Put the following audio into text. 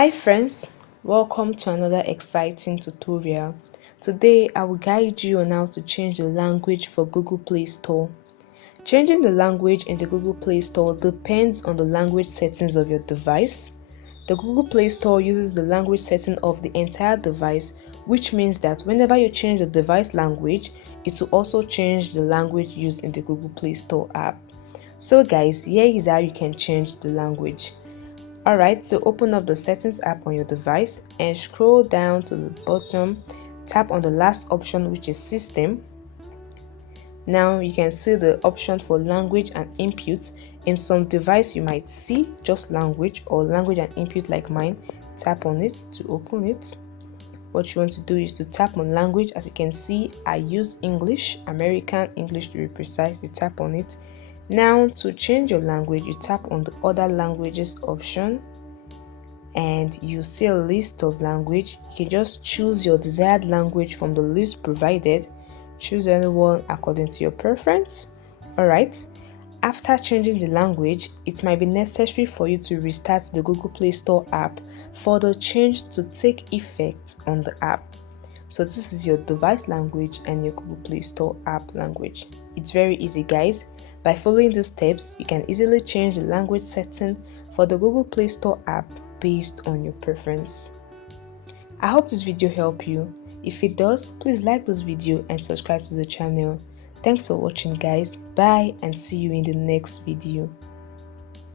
Hi friends, welcome to another exciting tutorial. Today I will guide you on how to change the language for Google Play Store. Changing the language in the Google Play Store depends on the language settings of your device. The Google Play Store uses the language setting of the entire device, which means that whenever you change the device language, it will also change the language used in the Google Play Store app. So guys, here is how you can change the language. Alright, so open up the settings app on your device and scroll down to the bottom, tap on the last option, which is system. Now you can see the option for language and input. In some device you might see just language or language and input like mine. Tap on it to open it. What you want to do is to tap on language. As you can see, I use English, American English to be precise. You tap on it. Now to change your language, you tap on the other languages option and you see a list of language. You can just choose your desired language from the list provided. Choose anyone according to your preference. Alright, after changing the language, it might be necessary for you to restart the Google Play Store app for the change to take effect on the app. So this is your device language and your Google Play Store app language. It's very easy guys. By following these steps, you can easily change the language setting for the Google Play Store app based on your preference. I hope this video helped you. If it does, please like this video and subscribe to the channel. Thanks for watching guys. Bye and see you in the next video.